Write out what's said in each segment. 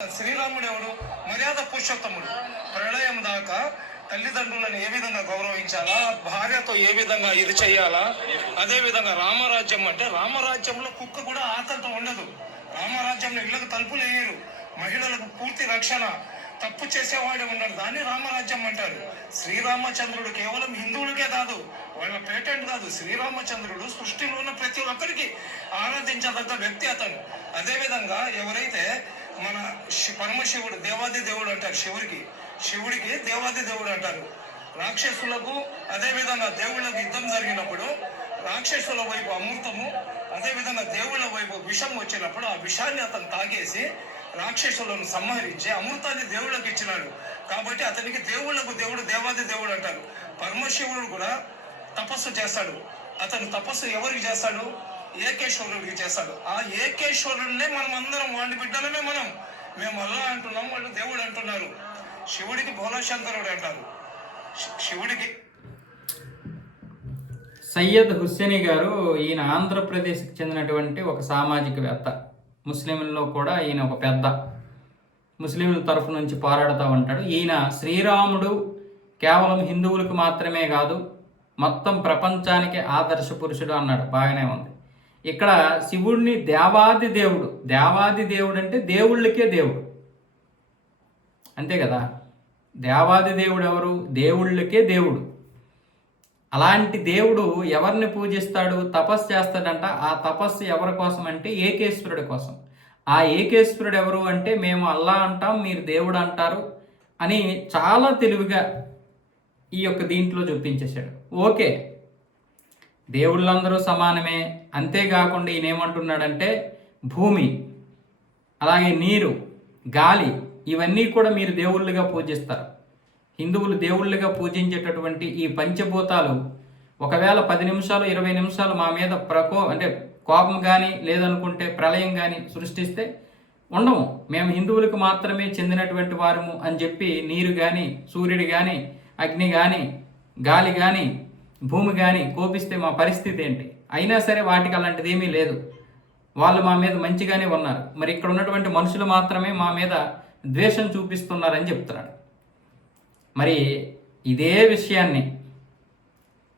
శ్రీరాముడు ఎవడు? మర్యాద పురుషోత్తముడు. ప్రళయం దాకా తల్లిదండ్రులను ఏ విధంగా గౌరవించాలా, భార్యతో ఏ విధంగా ఇది చేయాలా, అదే విధంగా రామరాజ్యం అంటే రామరాజ్యంలో కుక్క కూడా ఆతతో ఉండదు. రామరాజ్యంలో ఇళ్లకు తలుపులు వేయరు, మహిళలకు పూర్తి రక్షణ, తప్పు చేసేవాడే ఉన్నాడు, దాన్ని రామరాజ్యం అంటారు. శ్రీరామచంద్రుడు కేవలం హిందువులకే కాదు, వాళ్ళ పేటెంట్ కాదు. శ్రీరామచంద్రుడు సృష్టిలో ఉన్న ప్రతి ఒక్కరికి ఆరాధించదగ్గ వ్యక్తి అతను. అదేవిధంగా ఎవరైతే మన పరమశివుడు దేవాది దేవుడు అంటారు, శివుడికి దేవాది దేవుడు అంటారు. రాక్షసులకు అదేవిధంగా దేవుళ్ళకు యుద్ధం జరిగినప్పుడు రాక్షసుల వైపు అమృతము, అదేవిధంగా దేవుళ్ళ వైపు విషం వచ్చినప్పుడు ఆ విషాన్ని అతను తాగేసి రాక్షసులను సంహరించి అమృతాన్ని దేవుళ్ళకి ఇచ్చినాడు. కాబట్టి అతనికి దేవుళ్ళకు దేవుడు దేవాది దేవుడు అంటారు. పరమశివుడు కూడా తపస్సు చేస్తాడు. అతను తపస్సు ఎవరికి చేస్తాడు? ఏకేశ్వరుడికి చేస్తాడు. ఆ ఏకేశ్వరుడినే మనం అందరం, వాడి బిడ్డలమే మేము అల్లా అంటున్నాం, వాళ్ళు దేవుడు అంటున్నారు. శివుడికి భోళశంకరుడు అంటారు. శివుడికి సయ్యద్ హుస్సేని గారు, ఈయన ఆంధ్రప్రదేశ్కి చెందినటువంటి ఒక సామాజికవేత్త. ముస్లింల్లో కూడా ఈయన ఒక పెద్ద ముస్లింల తరఫు నుంచి పోరాడుతూ ఉంటాడు. ఈయన శ్రీరాముడు కేవలం హిందువులకు మాత్రమే కాదు, మొత్తం ప్రపంచానికి ఆదర్శ పురుషుడు అన్నాడు. బాగానే ఉంది. ఇక్కడ శివుడిని దేవాది దేవుడు అంటే దేవుళ్ళకే దేవుడు, అంతే కదా. దేవాది దేవుడు ఎవరు? దేవుళ్ళకే దేవుడు. అలాంటి దేవుడు ఎవరిని పూజిస్తాడు? తపస్సు చేస్తాడంట. ఆ తపస్సు ఎవరి కోసం అంటే ఏకేశ్వరుడి కోసం. ఆ ఏకేశ్వరుడు ఎవరు అంటే మేము అల్లా అంటాం, మీరు దేవుడు అంటారు అని చాలా తెలివిగా ఈ యొక్క దీంట్లో చూపించేశాడు. ఓకే, దేవుళ్ళందరూ సమానమే. అంతేకాకుండా ఈయన ఏమంటున్నాడంటే భూమి, అలాగే నీరు, గాలి, ఇవన్నీ కూడా మీరు దేవుళ్ళుగా పూజిస్తారు. హిందువులు దేవుళ్ళుగా పూజించేటటువంటి ఈ పంచభూతాలు ఒకవేళ 10 నిమిషాలు 20 నిమిషాలు మా మీద కోపం కానీ లేదనుకుంటే ప్రళయం కానీ సృష్టిస్తే ఉండము. మేము హిందువులకు మాత్రమే చెందినటువంటి వారము అని చెప్పి నీరు కానీ, సూర్యుడు కానీ, అగ్ని కానీ, గాలి కానీ, భూమి కానీ కోపిస్తే మా పరిస్థితి ఏంటి? అయినా సరే వాటికి అలాంటిది ఏమీ లేదు. వాళ్ళు మా మీద మంచిగానే ఉన్నారు. మరి ఇక్కడ ఉన్నటువంటి మనుషులు మాత్రమే మా మీద ద్వేషం చూపిస్తున్నారని చెప్తున్నాడు. మరి ఇదే విషయాన్ని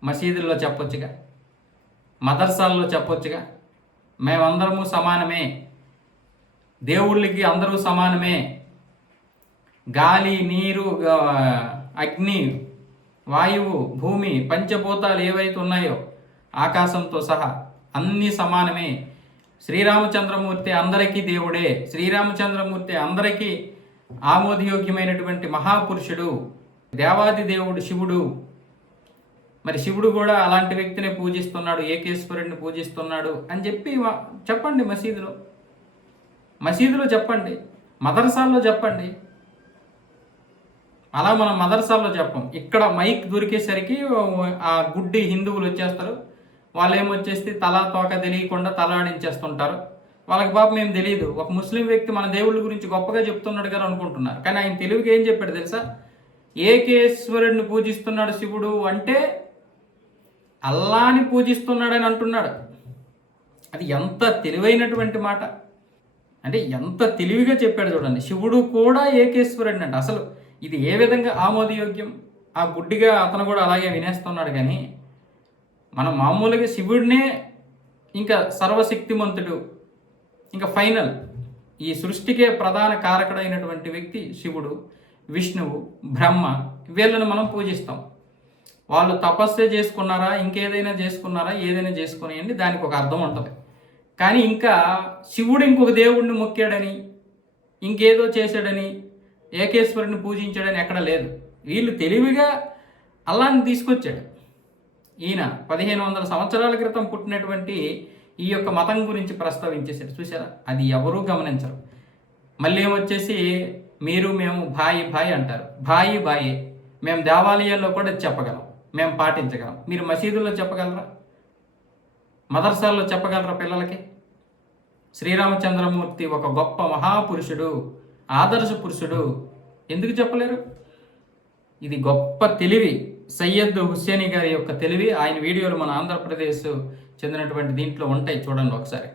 మసీదుల్లో చెప్పొచ్చుగా, మదర్సాల్లో చెప్పొచ్చుగా. మేమందరము సమానమే, దేవుళ్ళకి అందరూ సమానమే, గాలి, నీరు, అగ్ని, వాయువు, భూమి, పంచభూతాలు ఏవైతే ఉన్నాయో ఆకాశంతో సహా అన్నీ సమానమే. శ్రీరామచంద్రమూర్తి అందరికీ దేవుడే. శ్రీరామచంద్రమూర్తి అందరికీ ఆమోదయోగ్యమైనటువంటి మహాపురుషుడు, దేవాది దేవుడు శివుడు. మరి శివుడు కూడా అలాంటి వ్యక్తిని పూజిస్తున్నాడు, ఏకేశ్వరుడిని పూజిస్తున్నాడు అని చెప్పి చెప్పండి. మసీదులో చెప్పండి, మదర్సాల్లో చెప్పండి. అలా మనం మదర్సాల్లో చెప్పం. ఇక్కడ మైక్ దొరికేసరికి ఆ గుడ్డి హిందువులు వచ్చేస్తారు. వాళ్ళు ఏమొచ్చేస్తే తలా తోక తెలియకుండా తలాడించేస్తుంటారు. వాళ్ళకి పాపం ఏం తెలియదు. ఒక ముస్లిం వ్యక్తి మన దేవుళ్ళ గురించి గొప్పగా చెప్తున్నాడు కదా అనుకుంటున్నారు. కానీ ఆయన తెలివికి ఏం చెప్పాడు తెలుసా? ఏకేశ్వరుడిని పూజిస్తున్నాడు శివుడు అంటే అల్లాని పూజిస్తున్నాడని అంటున్నాడు. అది ఎంత తెలివైనటువంటి మాట అంటే, ఎంత తెలివిగా చెప్పాడు చూడండి. శివుడు కూడా ఏకేశ్వరుడిని అంట. అసలు ఇది ఏ విధంగా ఆమోదయోగ్యం? ఆ గుడ్డిగా అతను కూడా అలాగే వినేస్తున్నాడు. కానీ మనం మామూలుగా శివుడినే ఇంకా సర్వశక్తిమంతుడు, ఇంకా ఫైనల్, ఈ సృష్టికే ప్రధాన కారకుడైనటువంటి వ్యక్తి శివుడు, విష్ణువు, బ్రహ్మ. వీళ్ళని మనం పూజిస్తాం. వాళ్ళు తపస్సే చేసుకున్నారా, ఇంకేదైనా చేసుకున్నారా, ఏదైనా చేసుకునేయండి, దానికి ఒక అర్థం ఉంటుంది. కానీ ఇంకా శివుడు ఇంకొక దేవుడిని మొక్కాడని, ఇంకేదో చేశాడని, ఏకేశ్వరుని పూజించాడని ఎక్కడ లేదు. వీళ్ళు తెలివిగా అల్లాని తీసుకొచ్చాడు. ఈయన 1500 సంవత్సరాల క్రితం పుట్టినటువంటి ఈ యొక్క మతం గురించి ప్రస్తావించేశాడు. చూసారా? అది ఎవరూ గమనించరు. మళ్ళీ ఏమొచ్చేసి మీరు మేము భాయి అంటారు. భాయే. మేము దేవాలయాల్లో కూడా చెప్పగలం, మేము పాటించగలం. మీరు మసీదుల్లో చెప్పగలరా? మదర్సాల్లో చెప్పగలరా పిల్లలకి? శ్రీరామచంద్రమూర్తి ఒక గొప్ప మహాపురుషుడు, ఆదర్శ పురుషుడు, ఎందుకు చెప్పలేరు? ఇది గొప్ప తెలివి, సయ్యద్ హుస్సేని గారి యొక్క తెలివి. ఆయన వీడియోలు మన ఆంధ్రప్రదేశ్ చెందినటువంటి దీంట్లో ఉంటాయి, చూడండి ఒకసారి.